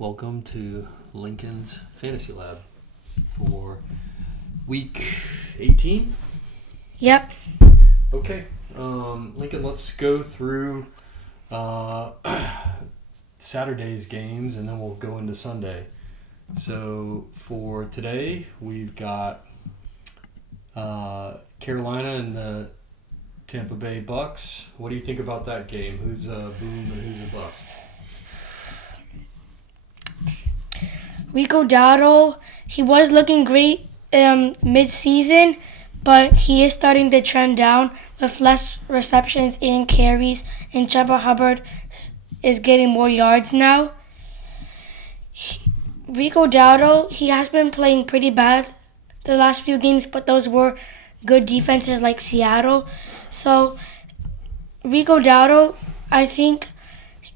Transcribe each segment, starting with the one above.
welcome to Lincoln's Fantasy Lab for week 18. Yep. Okay, Lincoln, let's go through Saturday's games and then we'll go into Sunday. So for today, we've got Carolina and the Tampa Bay Bucks. What do you think about that game? Who's a boom and who's a bust? Rico Dowdle, he was looking great mid-season, but he is starting to trend down with less receptions and carries, and Chuba Hubbard is getting more yards now. Rico Dowdle, he has been playing pretty bad the last few games, but those were good defenses like Seattle. So Rico Dowdle, I think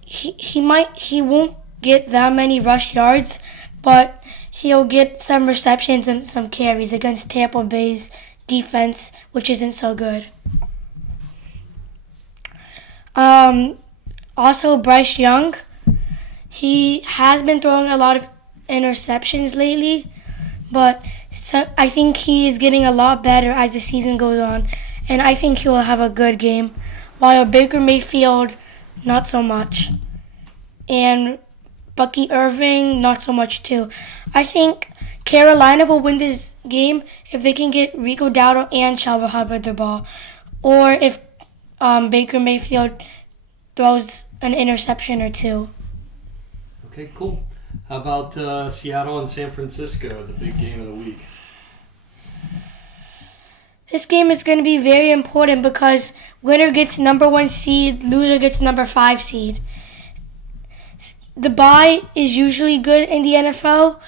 he won't get that many rush yards, but he'll get some receptions and some carries against Tampa Bay's defense, which isn't so good. Also, Bryce Young, he has been throwing a lot of interceptions lately, but I think he is getting a lot better as the season goes on, and I think he will have a good game, while Baker Mayfield, not so much. And Bucky Irving, not so much too. I think Carolina will win this game if they can get Rico Dowdle and Chuba Hubbard the ball, or if Baker Mayfield throws an interception or two. Okay, cool. How about Seattle and San Francisco, the big game of the week? This game is going to be very important because winner gets number 1 seed, loser gets number 5 seed. The bye is usually good in the NFL,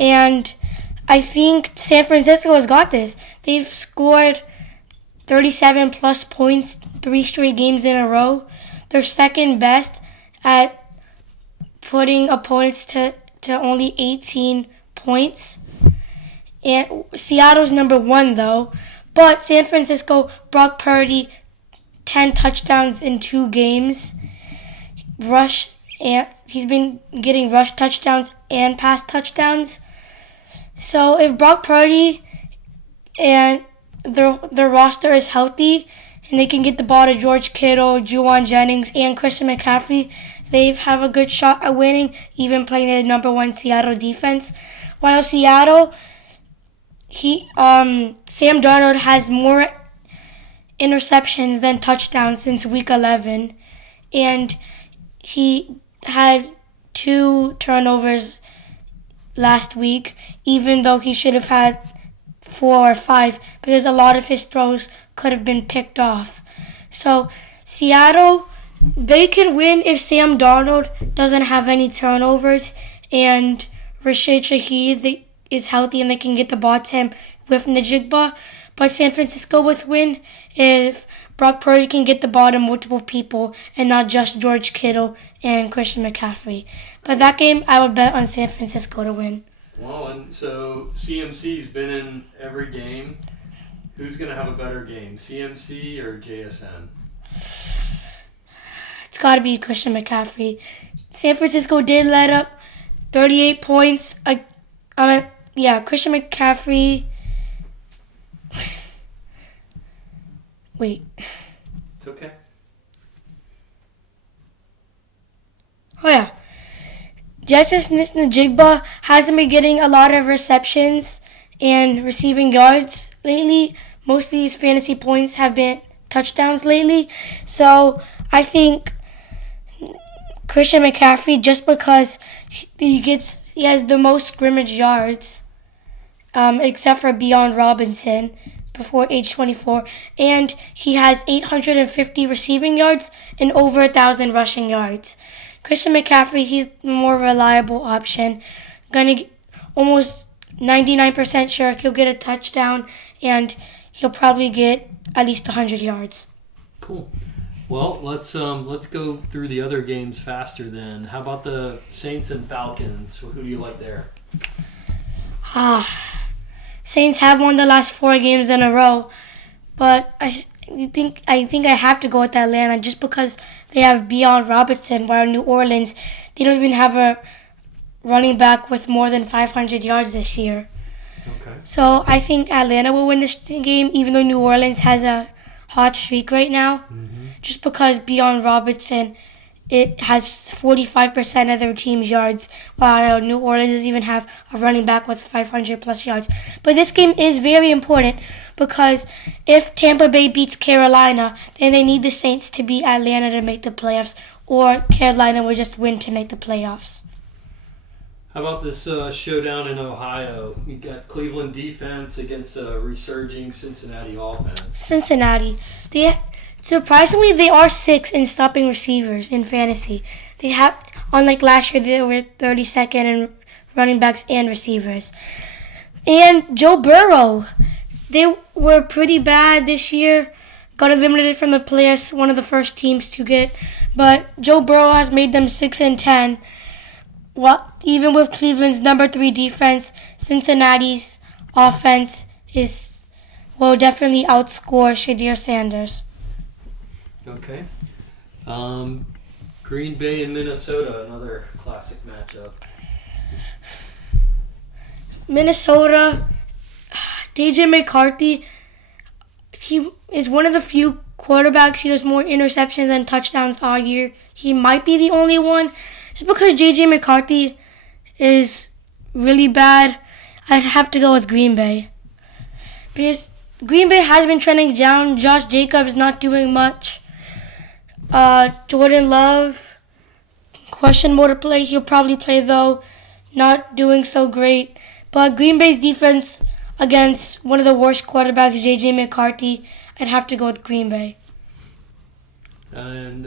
and I think San Francisco has got this. They've scored 37 plus points 3 straight games in a row. They're second best at putting opponents to only 18 points. And Seattle's number 1 though. But San Francisco, Brock Purdy, 10 touchdowns in 2 games. He's been getting rush touchdowns and pass touchdowns. So if Brock Purdy and their roster is healthy and they can get the ball to George Kittle, Juwan Jennings, and Christian McCaffrey, they have a good shot at winning, even playing the number 1 Seattle defense. While Seattle, Sam Darnold has more interceptions than touchdowns since week 11, and he had 2 turnovers last week, even though he should have had 4 or 5 because a lot of his throws could have been picked off. So Seattle, they can win if Sam Darnold doesn't have any turnovers and Rashid Shaheed is healthy and they can get the ball to him with Najigba. But San Francisco would win if Brock Purdy can get the ball to multiple people and not just George Kittle and Christian McCaffrey. But that game, I would bet on San Francisco to win. Well, and so CMC's been in every game. Who's going to have a better game, CMC or JSN? It's got to be Christian McCaffrey. San Francisco did let up 38 points. Christian McCaffrey. Wait. It's okay. Oh, yeah. Justice Najigba hasn't been getting a lot of receptions and receiving yards lately. Most of these fantasy points have been touchdowns lately. So I think Christian McCaffrey, just because he has the most scrimmage yards, except for Bijan Robinson before age 24, and he has 850 receiving yards and over 1,000 rushing yards. Christian McCaffrey, he's the more reliable option. Almost 99% sure he'll get a touchdown, and he'll probably get at least 100 yards. Cool. Well, let's go through the other games faster then. How about the Saints and Falcons? Who do you like there? Saints have won the last 4 games in a row, but I think I have to go with Atlanta just because they have Bijan Robinson, while New Orleans, they don't even have running back with more than 500 yards this year. Okay. So I think Atlanta will win this game, even though New Orleans has a hot streak right now. Mm-hmm. Just because Beyond Robinson, it has 45% of their team's yards, while New Orleans doesn't even have a running back with 500 plus yards. But this game is very important because if Tampa Bay beats Carolina, then they need the Saints to beat Atlanta to make the playoffs, or Carolina will just win to make the playoffs. How about this showdown in Ohio? You got Cleveland defense against a resurging Cincinnati offense. Cincinnati. Surprisingly, they are 6th in stopping receivers in fantasy. They have, unlike last year, they were 32nd in running backs and receivers. And Joe Burrow, they were pretty bad this year. Got eliminated from the playoffs, one of the first teams to get. But Joe Burrow has made them 6-10. Well, even with Cleveland's number 3 defense, Cincinnati's offense will definitely outscore Shadir Sanders. Okay. Green Bay and Minnesota, another classic matchup. Minnesota, DJ McCarthy, he is one of the few quarterbacks who has more interceptions than touchdowns all year. He might be the only one. Just because J.J. McCarthy is really bad, I'd have to go with Green Bay. Because Green Bay has been trending down. Josh Jacobs not doing much. Jordan Love, questionable to play. He'll probably play though. Not doing so great. But Green Bay's defense against one of the worst quarterbacks, J.J. McCarthy, I'd have to go with Green Bay. And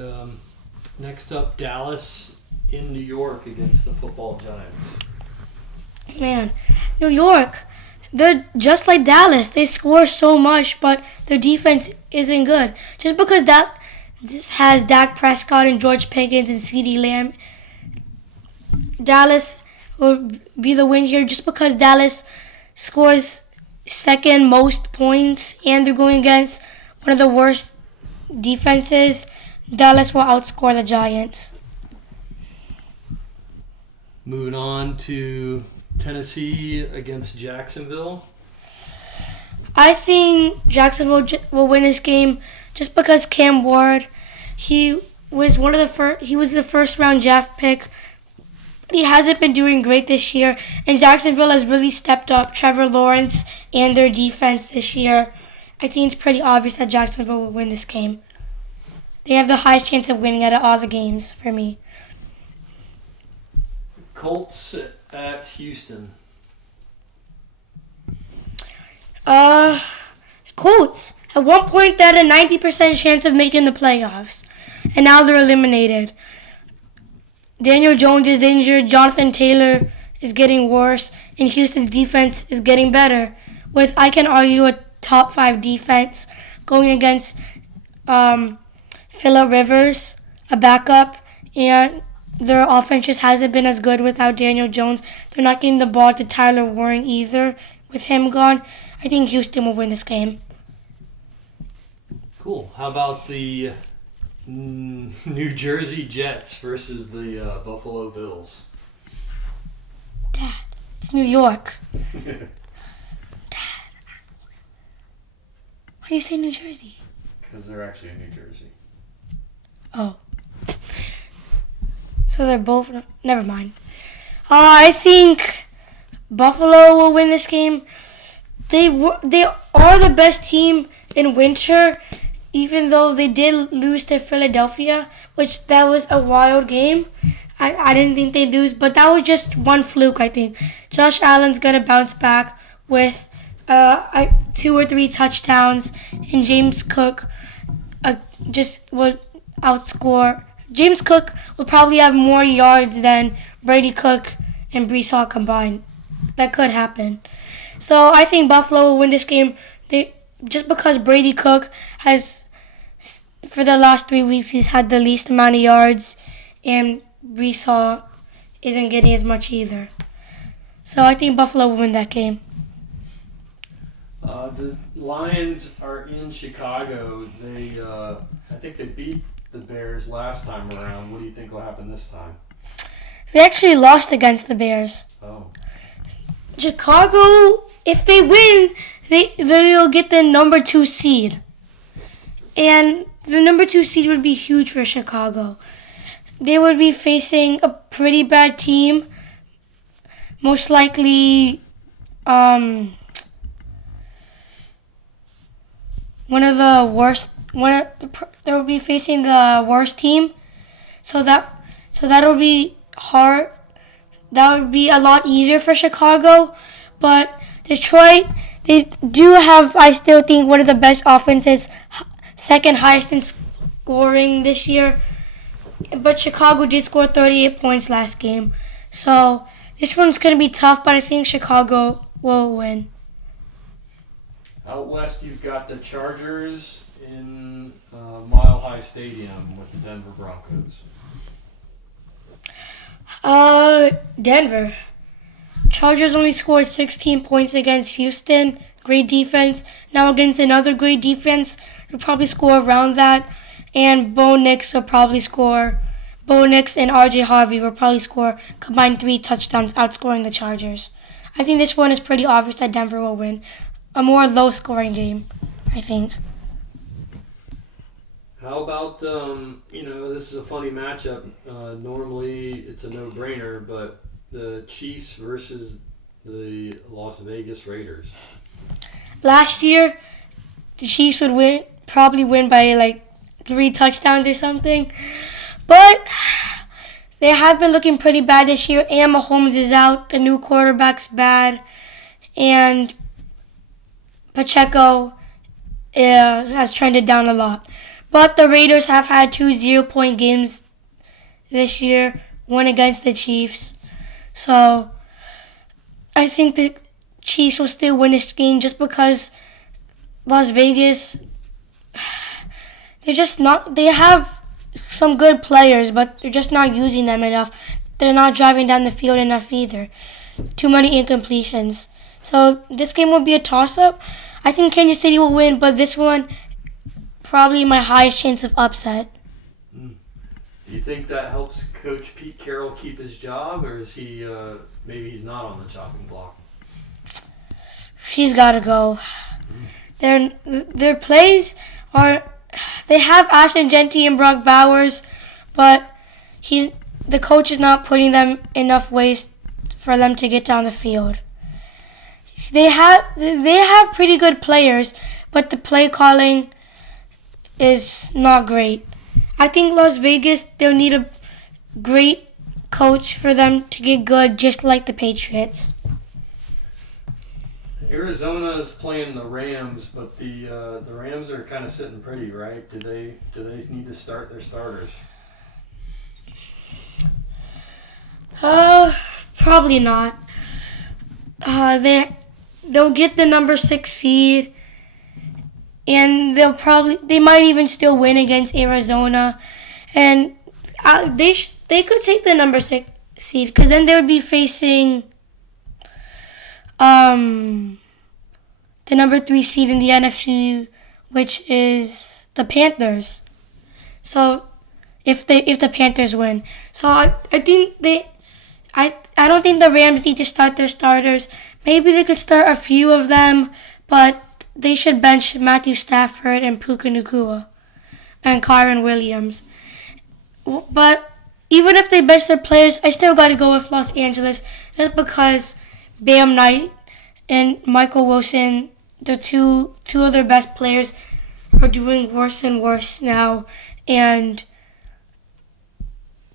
next up, Dallas in New York against the football Giants. Man, New York, they're just like Dallas. They score so much, but their defense isn't good. Just because that just has Dak Prescott and George Pickens and CeeDee Lamb, Dallas will be the win here just because Dallas scores second most points and they're going against one of the worst defenses. Dallas will outscore the Giants. Moving on to Tennessee against Jacksonville. I think Jacksonville will win this game just because Cam Ward, he was the first round draft pick. He hasn't been doing great this year, and Jacksonville has really stepped up Trevor Lawrence and their defense this year. I think it's pretty obvious that Jacksonville will win this game. They have the highest chance of winning out of all the games for me. Colts at Houston. Colts. At one point, they had a 90% chance of making the playoffs, and now they're eliminated. Daniel Jones is injured. Jonathan Taylor is getting worse, and Houston's defense is getting better. With, I can argue, a top 5 defense going against Phillip Rivers, a backup, and their offense just hasn't been as good without Daniel Jones. They're not getting the ball to Tyler Warren either with him gone. I think Houston will win this game. Cool. How about the New Jersey Jets versus the Buffalo Bills? Dad, it's New York. Dad. Why do you say New Jersey? Because they're actually in New Jersey. Oh. So they're both... Never mind. I think Buffalo will win this game. They are the best team in winter, even though they did lose to Philadelphia, which that was a wild game. I didn't think they'd lose, but that was just one fluke, I think. Josh Allen's going to bounce back with 2 or 3 touchdowns, and James Cook just will outscore. James Cook will probably have more yards than Brady Cook and Breece Hall combined. That could happen. So I think Buffalo will win this game. Just because Brady Cook has, for the last 3 weeks, he's had the least amount of yards, and Breece Hall isn't getting as much either. So I think Buffalo will win that game. The Lions are in Chicago. I think they beat the Bears last time around. What do you think will happen this time? They actually lost against the Bears. Oh. Chicago, if they win, they'll get the number 2 seed. And the number 2 seed would be huge for Chicago. They would be facing a pretty bad team. Most likely, they will be facing the worst team. So that'll be hard. That would be a lot easier for Chicago. But Detroit, they do have, I still think, one of the best offenses, second highest in scoring this year. But Chicago did score 38 points last game. So this one's going to be tough, but I think Chicago will win. Out west, you've got the Chargers in Mile High Stadium with the Denver Broncos. Denver. Chargers only scored 16 points against Houston. Great defense. Now against another great defense, they'll probably score around that. And Bo Nix and RJ Harvey will probably score combined 3 touchdowns, outscoring the Chargers. I think this one is pretty obvious that Denver will win. A more low-scoring game, I think. How about, this is a funny matchup. Normally it's a no-brainer, but the Chiefs versus the Las Vegas Raiders. Last year, the Chiefs would probably win by like 3 touchdowns or something. But they have been looking pretty bad this year. And Mahomes is out. The new quarterback's bad. And Pacheco has trended down a lot. But the Raiders have had 2 0-point games this year. One against the Chiefs. So I think the Chiefs will still win this game just because Las Vegas, they have some good players, but they're just not using them enough. They're not driving down the field enough either. Too many incompletions. So this game will be a toss-up. I think Kansas City will win, but this one, probably my highest chance of upset. Do you think that helps Coach Pete Carroll keep his job, or is he maybe he's not on the chopping block? He's got to go. Their plays are, they have Ashton Genty and Brock Bowers, but the coach is not putting them enough ways for them to get down the field. They have pretty good players, but the play calling is not great. I think Las Vegas, they'll need a great coach for them to get good, just like the Patriots. Arizona is playing the Rams, but the Rams are kind of sitting pretty, right? Do they need to start their starters? Probably not. They'll get the number 6 seed, and they might even still win against Arizona, and they could take the number 6 seed, because then they would be facing the number 3 seed in the NFC, which is the Panthers. So if the Panthers win, so I don't think the Rams need to start their starters. Maybe they could start a few of them, but they should bench Matthew Stafford and Puka Nacua and Kyron Williams. But even if they bench their players, I still got to go with Los Angeles, just because Bam Knight and Michael Wilson, the two of their best players, are doing worse and worse now, and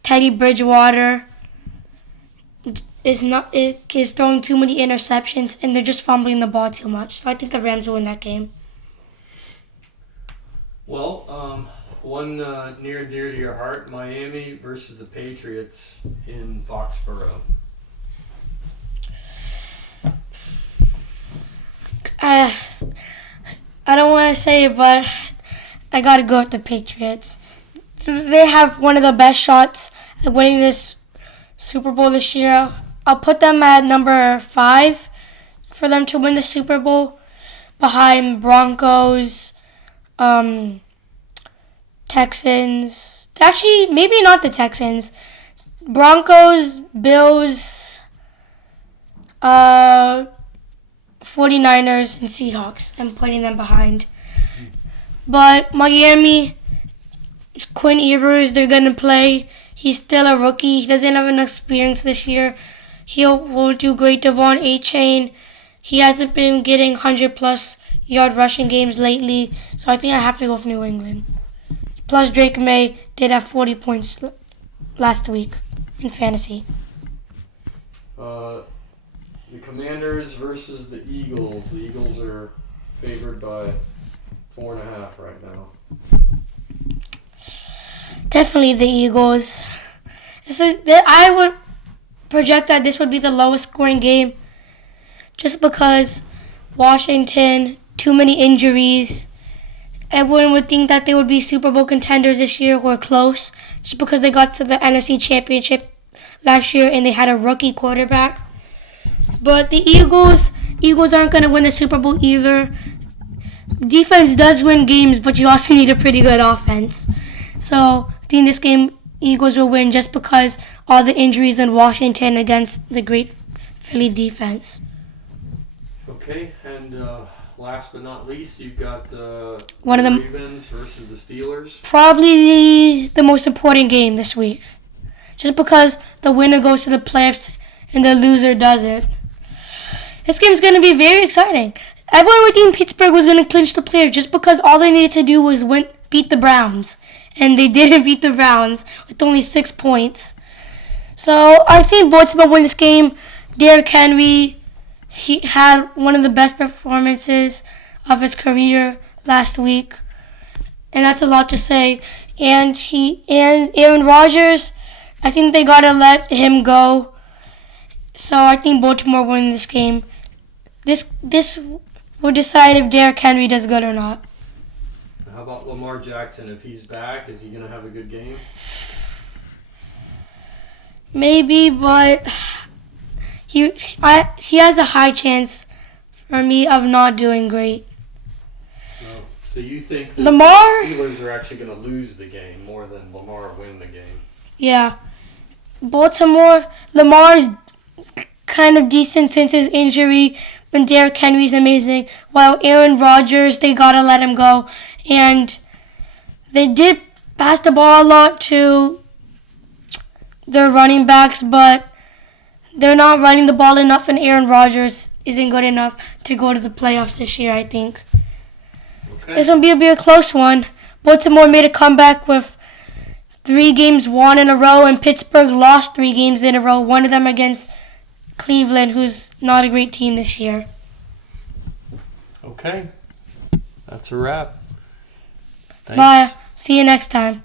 Teddy Bridgewater is throwing too many interceptions, and they're just fumbling the ball too much. So I think the Rams will win that game. Well, one near and dear to your heart, Miami versus the Patriots in Foxborough. I don't want to say it, but I got to go with the Patriots. They have one of the best shots at winning this Super Bowl this year. I'll put them at number 5 for them to win the Super Bowl, behind Broncos, Texans. Actually, maybe not the Texans. Broncos, Bills, 49ers, and Seahawks. I'm putting them behind. But Miami, Quinn Ewers, they're going to play. He's still a rookie. He doesn't have enough experience this year. Will do great. Devon A-Chain, he hasn't been getting 100-plus yard rushing games lately, so I think I have to go with New England. Plus, Drake May did have 40 points last week in fantasy. The Commanders versus the Eagles. The Eagles are favored by 4.5 right now. Definitely the Eagles. I would project that this would be the lowest scoring game just because Washington, too many injuries. Everyone would think that they would be Super Bowl contenders this year or close just because they got to the NFC Championship last year and they had a rookie quarterback. But the Eagles aren't going to win the Super Bowl either. Defense does win games, but you also need a pretty good offense. So I think this game, Eagles will win just because all the injuries in Washington against the great Philly defense. Okay, and last but not least, you've got the Ravens versus the Steelers. Probably the most important game this week. Just because the winner goes to the playoffs and the loser doesn't. This game's going to be very exciting. Everyone would think Pittsburgh was going to clinch the playoffs just because all they needed to do was beat the Browns. And they didn't beat the Browns with only 6 points. So I think Baltimore won this game. Derrick Henry, he had one of the best performances of his career last week. And that's a lot to say. And Aaron Rodgers, I think they got to let him go. So I think Baltimore won this game. This will decide if Derrick Henry does good or not. How about Lamar Jackson? If he's back, is he going to have a good game? Maybe, but he has a high chance for me of not doing great. Oh, so you think that Lamar, the Steelers are actually going to lose the game more than Lamar win the game? Yeah. Baltimore, Lamar's kind of decent since his injury, and Derrick Henry's amazing. While Aaron Rodgers, they got to let him go. And they did pass the ball a lot to their running backs, but they're not running the ball enough, and Aaron Rodgers isn't good enough to go to the playoffs this year, I think. Okay. This will be a close one. Baltimore made a comeback with 3 games won in a row, and Pittsburgh lost 3 games in a row, one of them against Cleveland, who's not a great team this year. Okay. That's a wrap. Thanks. Bye. See you next time.